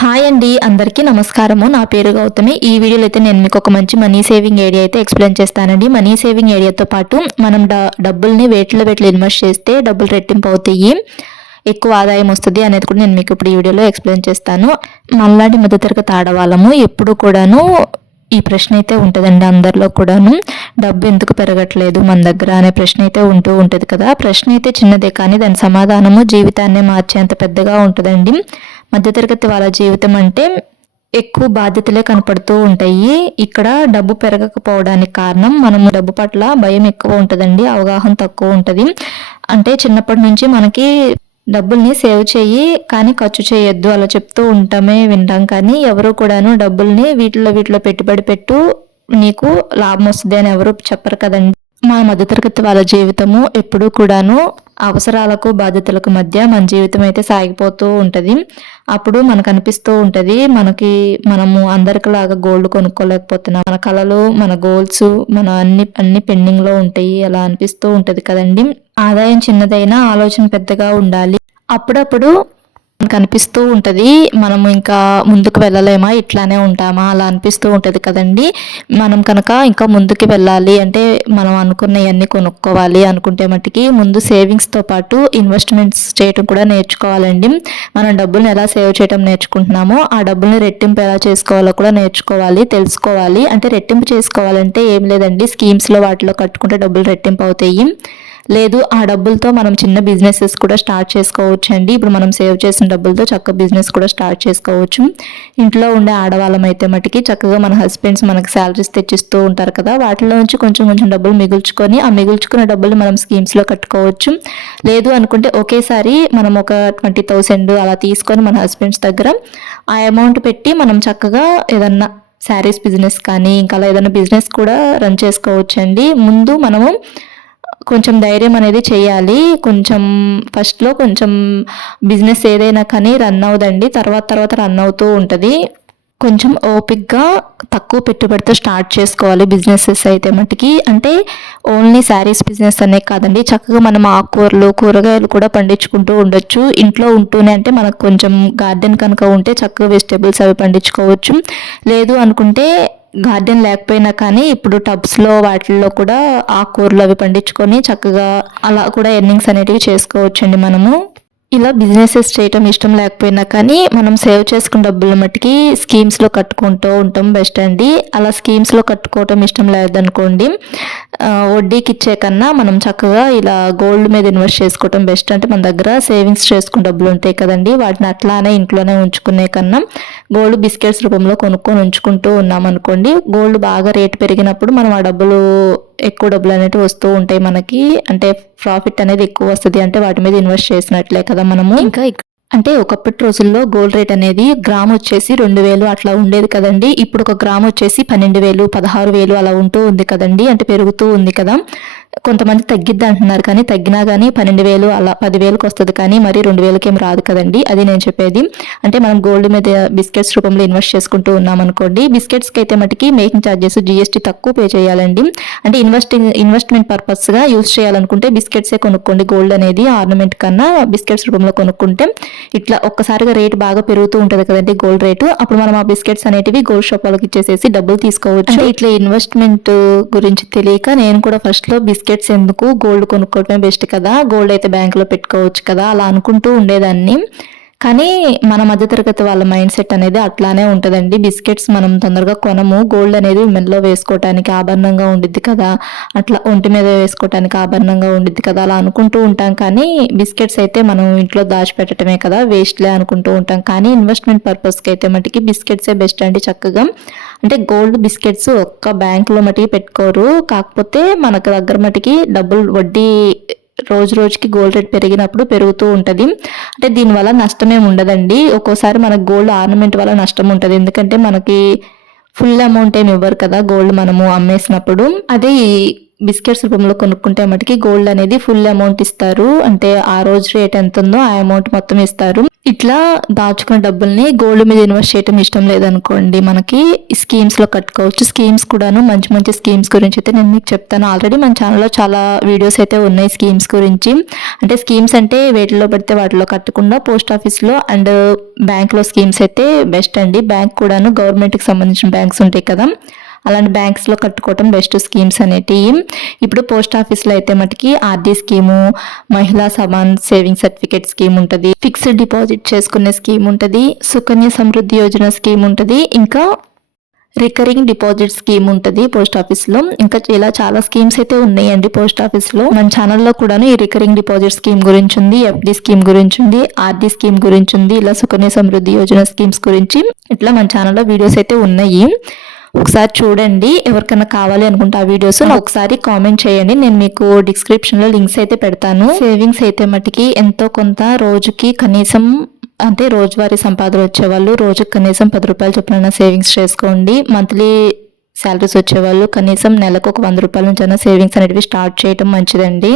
Hi అండి, అందరికీ నమస్కారము. నా పేరు గౌతమి. ఈ వీడియోలో అయితే నేను మీకు ఒక మంచి మనీ సేవింగ్ ఐడియా అయితే ఎక్స్ప్లెయిన్ చేస్తానండి. మనీ సేవింగ్ ఐడియాతో పాటు మనం డబ్బుల్ని వేట్లో ఇన్వెస్ట్ చేస్తే డబ్బులు రెట్టింపు అవుతాయి, ఎక్కువ ఆదాయం వస్తుంది అనేది కూడా నేను మీకు ఇప్పుడు ఈ వీడియోలో ఎక్స్ప్లెయిన్ చేస్తాను. మనలాంటి మధ్యతరగతి ఆడవాళ్ళము ఎప్పుడు కూడాను ఈ ప్రశ్న అయితే ఉంటుందండి అందరిలో కూడాను. డబ్బు ఎందుకు పెరగట్లేదు మన దగ్గర అనే ప్రశ్న అయితే ఉంటుంది కదా. ప్రశ్న అయితే చిన్నదే, కానీ దాని సమాధానము జీవితాన్ని మార్చేంత పెద్దగా ఉంటుందండి. మధ్యతరగతి వాళ్ళ జీవితం అంటే ఎక్కువ బాధ్యతలే కనపడుతూ ఉంటాయి. ఇక్కడ డబ్బు పెరగకపోవడానికి కారణం మనము డబ్బు పట్ల భయం ఎక్కువ ఉంటుందండి, అవగాహన తక్కువ ఉంటుంది. అంటే చిన్నప్పటి నుంచి మనకి డబ్బుల్ని సేవ్ చేయి కానీ ఖర్చు చేయొద్దు అలా చెప్తూ వింటాం, కానీ ఎవరు కూడాను డబ్బుల్ని వీటిలో పెట్టుబడి పెట్టు నీకు లాభం వస్తుంది అని ఎవరు చెప్పరు కదండి. మన మధ్యతరగతి వాళ్ళ జీవితము ఎప్పుడూ కూడాను అవసరాలకు బాధ్యతలకు మధ్య మన జీవితం అయితే సాగిపోతూ ఉంటుంది. అప్పుడు మనకు అనిపిస్తూ ఉంటుంది మనము అందరికిలాగా గోల్డ్ కొనుక్కోలేకపోతున్నాం, మన కళలు మన గోల్స్ మన అన్ని పెండింగ్లో ఉంటాయి అలా అనిపిస్తూ ఉంటుంది కదండి. ఆదాయం చిన్నదైనా ఆలోచన పెద్దగా ఉండాలి. అప్పుడప్పుడు మనకు అనిపిస్తూ ఉంటుంది మనము ఇంకా ముందుకు వెళ్ళలేమా, ఇట్లానే ఉంటామా అలా అనిపిస్తూ ఉంటుంది కదండి. మనం కనుక ఇంకా ముందుకు వెళ్ళాలి అంటే మనం అనుకున్నవన్నీ కొనుక్కోవాలి అనుకుంటే మట్టుకి ముందు సేవింగ్స్తో పాటు ఇన్వెస్ట్మెంట్స్ చేయడం కూడా నేర్చుకోవాలండి. మనం డబ్బుల్ని ఎలా సేవ్ చేయడం నేర్చుకుంటున్నామో ఆ డబ్బుల్ని రెట్టింపు ఎలా చేసుకోవాలో కూడా నేర్చుకోవాలి, తెలుసుకోవాలి. అంటే రెట్టింపు చేసుకోవాలంటే ఏం లేదండి, స్కీమ్స్లో వాటిలో కట్టుకుంటే డబ్బులు రెట్టింపు అవుతాయి. లేదు ఆ డబ్బులతో మనం చిన్న బిజినెసెస్ కూడా స్టార్ట్ చేసుకోవచ్చు అండి. ఇప్పుడు మనం సేవ్ చేసిన డబ్బులతో చక్కగా బిజినెస్ కూడా స్టార్ట్ చేసుకోవచ్చు. ఇంట్లో ఉండే ఆడవాళ్ళం అయితే మటుకి చక్కగా మన హస్బెండ్స్ మనకు శాలరీస్ తెచ్చిస్తూ ఉంటారు కదా, వాటిలో నుంచి కొంచెం డబ్బులు మిగుల్చుకొని ఆ మిగుల్చుకున్న డబ్బులు మనం స్కీమ్స్లో కట్టుకోవచ్చు. లేదు అనుకుంటే ఒకేసారి మనం ఒక 20,000 అలా తీసుకొని మన హస్బెండ్స్ దగ్గర ఆ అమౌంట్ పెట్టి మనం చక్కగా ఏదన్నా శారీస్ బిజినెస్ కానీ ఇంకా అలా ఏదైనా బిజినెస్ కూడా రన్ చేసుకోవచ్చండి. ముందు మనము కొంచెం ధైర్యం అనేది చేయాలి. ఫస్ట్లో కొంచెం బిజినెస్ ఏదైనా కానీ రన్ అవ్వదండి, తర్వాత రన్ అవుతూ ఉంటుంది. కొంచెం ఓపిక్గా తక్కువ పెట్టుబడితో స్టార్ట్ చేసుకోవాలి బిజినెసెస్ అయితే మటుకి. అంటే ఓన్లీ శారీస్ బిజినెస్ అనే కాదండి, చక్కగా మనం ఆకుకూరలు కూరగాయలు కూడా పండించుకుంటూ ఉండొచ్చు ఇంట్లో ఉంటూనే. అంటే మనకు కొంచెం గార్డెన్ కనుక ఉంటే చక్కగా వెజిటేబుల్స్ అవి పండించుకోవచ్చు. లేదు అనుకుంటే గార్డెన్ లేకపోయినా కానీ ఇప్పుడు టబ్స్లో వాటిల్లో కూడా ఆకుకూరలు అవి పండించుకొని చక్కగా అలా కూడా ఎర్నింగ్స్ అనేటివి చేసుకోవచ్చండి. మనము ఇలా బిజినెసెస్ చేయటం ఇష్టం లేకపోయినా కానీ మనం సేవ్ చేసుకున్న డబ్బులు మట్టుకి స్కీమ్స్లో కట్టుకుంటూ ఉంటాం బెస్ట్ అండి. అలా స్కీమ్స్లో కట్టుకోవటం ఇష్టం లేదనుకోండి, వడ్డీకి ఇచ్చే కన్నా మనం చక్కగా ఇలా గోల్డ్ మీద ఇన్వెస్ట్ చేసుకోవటం బెస్ట్. అంటే మన దగ్గర సేవింగ్స్ చేసుకున్న డబ్బులు ఉంటాయి కదండి, వాటిని అట్లానే ఇంట్లోనే ఉంచుకునే కన్నా గోల్డ్ బిస్కెట్స్ రూపంలో కొనుక్కొని ఉంచుకుంటూ ఉన్నామనుకోండి, గోల్డ్ బాగా రేటు పెరిగినప్పుడు మనం ఆ ఎక్కువ డబ్బులు అనేవి వస్తూ ఉంటాయి మనకి. అంటే ప్రాఫిట్ అనేది ఎక్కువ వస్తుంది, అంటే వాటి మీద ఇన్వెస్ట్ చేసినట్లే కదా మనము. ఇంకా అంటే ఒకప్పటి రోజుల్లో గోల్డ్ రేట్ అనేది గ్రామ్ వచ్చేసి 2,000 అట్లా ఉండేది కదండి. ఇప్పుడు ఒక గ్రామ్ వచ్చేసి 12,000 16,000 అలా ఉంటూ ఉంది కదండి, అంటే పెరుగుతూ ఉంది కదా. కొంతమంది తగ్గిద్ది అంటున్నారు, కానీ తగ్గినా కానీ 12,000 అలా 10,000కి వస్తుంది, కానీ మరి 2,000కి ఏం రాదు కదండి. అది నేను చెప్పేది. అంటే మనం గోల్డ్ మీద బిస్కెట్స్ రూపంలో ఇన్వెస్ట్ చేసుకుంటూ ఉన్నాం అనుకోండి, బిస్కెట్స్కి అయితే మటుకి మేకింగ్ ఛార్జెస్ జిఎస్టీ తక్కువ పే చేయాలండి. అంటే ఇన్వెస్ట్మెంట్ పర్పస్గా యూస్ చేయాలనుకుంటే బిస్కెట్సే కొనుక్కోండి. గోల్డ్ అనేది ఆర్నమెంట్ కన్నా బిస్కెట్స్ రూపంలో కొనుక్కుంటే ఇట్లా ఒక్కసారిగా రేటు బాగా పెరుగుతూ ఉంటుంది కదండి గోల్డ్ రేటు, అప్పుడు మనం ఆ బిస్కెట్స్ అనేటివి గోల్డ్ షాప్ వాళ్ళకి ఇచ్చేసేసి డబ్బులు తీసుకోవచ్చు. ఇట్లా ఇన్వెస్ట్మెంట్ గురించి తెలియక నేను కూడా ఫస్ట్లో బిస్కెట్స్ ఎందుకు, గోల్డ్ కొనుక్కోవడమే బెస్ట్ కదా, గోల్డ్ అయితే బ్యాంకులో పెట్టుకోవచ్చు కదా అలా అనుకుంటూ ఉండేదాన్ని. కానీ మన మధ్యతరగతి వాళ్ళ మైండ్ సెట్ అనేది అట్లానే ఉంటుందండి. బిస్కెట్స్ మనం తొందరగా కొనము, గోల్డ్ అనేది మెడలో వేసుకోవటానికి ఆభరణంగా ఉండిద్ది కదా, అట్లా ఒంటి మీద వేసుకోవటానికి ఆభరణంగా ఉండిద్ది కదా అలా అనుకుంటూ ఉంటాం. కానీ బిస్కెట్స్ అయితే మనం ఇంట్లో దాచిపెట్టడమే కదా, వేస్ట్లే అనుకుంటూ ఉంటాం. కానీ ఇన్వెస్ట్మెంట్ పర్పస్కి అయితే మటుకి బిస్కెట్సే బెస్ట్ అండి. చక్కగా అంటే గోల్డ్ బిస్కెట్స్ ఒక్క బ్యాంకులో మటుకి పెట్టుకోరు, కాకపోతే మనకు దగ్గర మటుకి డబ్బులు వడ్డీ రోజుకి గోల్డ్ రేట్ పెరిగినప్పుడు పెరుగుతూ ఉంటుంది. అంటే దీనివల్ల నష్టమేమి ఉండదండి. ఒక్కోసారి మనకు గోల్డ్ ఆర్నమెంట్ వల్ల నష్టం ఉంటుంది, ఎందుకంటే మనకి ఫుల్ అమౌంట్ ఏమి ఇవ్వరు కదా గోల్డ్ మనము అమ్మేసినప్పుడు. అదే బిస్కెట్స్ రూపంలో కొనుక్కుంటే మటుకి గోల్డ్ అనేది ఫుల్ అమౌంట్ ఇస్తారు. అంటే ఆ రోజు రేట్ ఎంత ఉందో ఆ అమౌంట్ మొత్తం ఇస్తారు. ఇట్లా దాచుకున్న డబ్బుల్ని గోల్డ్ మీద ఇన్వెస్ట్ చేయడం ఇష్టం లేదనుకోండి, మనకి స్కీమ్స్లో కట్టుకోవచ్చు. స్కీమ్స్ కూడాను మంచి మంచి స్కీమ్స్ గురించి అయితే నేను మీకు చెప్తాను. ఆల్రెడీ మన ఛానల్లో చాలా వీడియోస్ అయితే ఉన్నాయి స్కీమ్స్ గురించి. అంటే స్కీమ్స్ అంటే వేటిలో పడితే వాటిలో కట్టకుండా పోస్ట్ ఆఫీస్లో అండ్ బ్యాంక్లో స్కీమ్స్ అయితే బెస్ట్ అండి. బ్యాంక్ కూడాను గవర్నమెంట్కి సంబంధించిన బ్యాంక్స్ ఉంటాయి కదా, అలాంటి బ్యాంక్స్లో కట్టుకోవటం బెస్ట్ స్కీమ్స్ అనేటివి. ఇప్పుడు పోస్ట్ ఆఫీస్లో అయితే మటుకి ఆర్డీ స్కీము, మహిళా సమాన్ సేవింగ్ సర్టిఫికేట్ స్కీమ్ ఉంటుంది, ఫిక్స్డ్ డిపాజిట్ చేసుకునే స్కీమ్ ఉంటుంది, సుకన్య సమృద్ధి యోజన స్కీమ్ ఉంటుంది, ఇంకా రికరింగ్ డిపాజిట్ స్కీమ్ ఉంటుంది పోస్ట్ ఆఫీస్లో. ఇంకా ఇలా చాలా స్కీమ్స్ అయితే ఉన్నాయండి పోస్ట్ ఆఫీస్లో. మన ఛానల్లో కూడాను ఈ రికరింగ్ డిపాజిట్ స్కీమ్ గురించి ఉంది, ఎఫ్డి స్కీమ్ గురించి ఉంది, ఆర్డీ స్కీమ్ గురించి ఉంది, ఇలా సుకన్య సమృద్ధి యోజన స్కీమ్స్ గురించి ఇట్లా మన ఛానల్లో వీడియోస్ అయితే ఉన్నాయి. ఒకసారి చూడండి. ఎవరికైనా కావాలి అనుకుంటే ఆ వీడియోస్ ఒకసారి కామెంట్ చేయండి, నేను మీకు డిస్క్రిప్షన్లో లింక్స్ అయితే పెడతాను. సేవింగ్స్ అయితే మటుకి ఎంతో కొంత రోజుకి కనీసం, అంటే రోజువారీ సంపాదన వచ్చేవాళ్ళు రోజుకి కనీసం 10 రూపాయలు చొప్పున సేవింగ్స్ చేసుకోండి. మంత్లీ శాలరీస్ వచ్చేవాళ్ళు కనీసం నెలకు ఒక 100 రూపాయల నుంచి సేవింగ్స్ అనేవి స్టార్ట్ చేయడం మంచిదండి.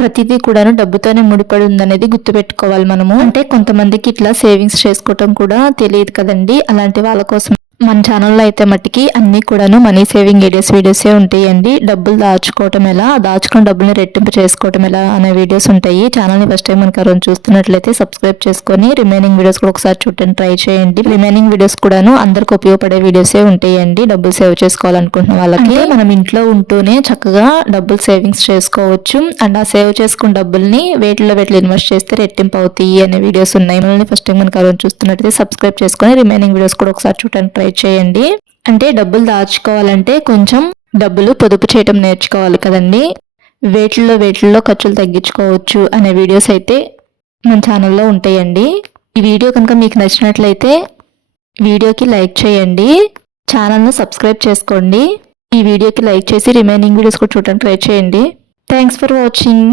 ప్రతిదీ కూడాను డబ్బుతోనే ముడిపడి ఉందనేది గుర్తుపెట్టుకోవాలి మనము. అంటే కొంతమందికి ఇట్లా సేవింగ్స్ చేసుకోవటం కూడా తెలియదు కదండి, అలాంటి వాళ్ళ కోసం మన ఛానల్లో అయితే మట్టికి అన్నీ కూడాను మనీ సేవింగ్ వీడియోసే ఉంటాయండి. డబ్బులు దాచుకోవటం ఎలా, దాచుకున్న డబ్బుల్ని రెట్టింపు చేసుకోవటం ఎలా అనే వీడియోస్ ఉంటాయి. ఛానల్ని ఫస్ట్ టైం మనకు ఎవరైనా చూస్తున్నట్లయితే సబ్స్క్రైబ్ చేసుకొని రిమైనింగ్ వీడియోస్ కూడా ఒకసారి చూడటానికి ట్రై చేయండి. రిమైనింగ్ వీడియోస్ కూడాను అందరికి ఉపయోగపడే వీడియోసే ఉంటాయండి. డబ్బులు సేవ్ చేసుకోవాలనుకుంటున్న వాళ్ళకి మనం ఇంట్లో ఉంటూనే చక్కగా డబ్బులు సేవింగ్స్ చేసుకోవచ్చు. అండ్ ఆ సేవ్ చేసుకున్న డబ్బుల్ని వేటిలో ఇన్వెస్ట్ చేస్తే రెట్టింపు అవుతాయి అనే వీడియోస్ ఉన్నాయి. మనల్ని ఫస్ట్ టైం మనకు ఎవరైనా చూస్తున్నట్లయితే సబ్స్క్రైబ్ చేసుకొని రిమైనింగ్ వీడియోస్ కూడా ఒకసారి చూడటానికి ట్రై చేయండి. అంటే డబ్బులు దాచుకోవాలంటే కొంచెం డబ్బులు పొదుపు చేయటం నేర్చుకోవాలి కదండి. వేటిల్లో ఖర్చులు తగ్గించుకోవచ్చు అనే వీడియోస్ అయితే మన ఛానల్లో ఉంటాయండి. ఈ వీడియో కనుక మీకు నచ్చినట్లయితే వీడియోకి లైక్ చేయండి, ఛానల్ను సబ్స్క్రైబ్ చేసుకోండి. ఈ వీడియోకి లైక్ చేసి రిమైనింగ్ వీడియోస్ కూడా చూడటానికి ట్రై చేయండి. Thanks for watching.